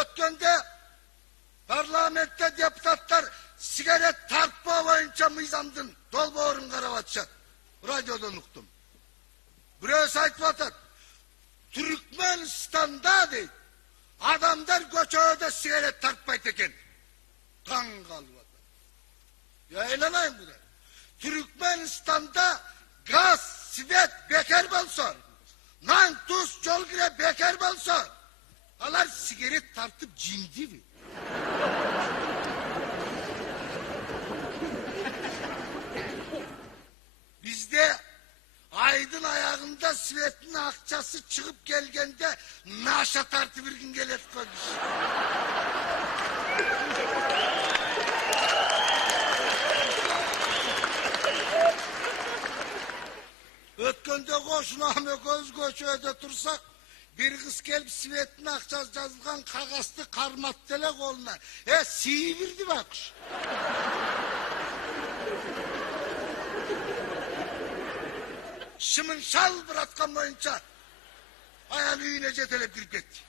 Ötkende parlamentте депутаттар сигарет тартпоо боюнча мыйзамдын долбоорун карап атышат. Радиодон уктум. Бирөөсү айтып атат. Түркменстанда дейт, адамдар көчөдө сигарет тартпайт экен. Таң калып атат. Я айланайын бу. Түркменстанда газ, свет бекер болсо, нан, туз, жол кире бекер болсо, алар сигарет тартып жиңдиби? Bizde aydın ayağında svetin akçası çıkıp gelgende naşa tartı bir gün gelet koymuş. Ötkönde koşunağına göz göçöde tursak, bir kız gelip svetin akçası yazılgan kagastı karmattele koluna. Sivirdi bakış. Şımın şal bıratkan boyunca ayağını üyüne cetelep girip gitti.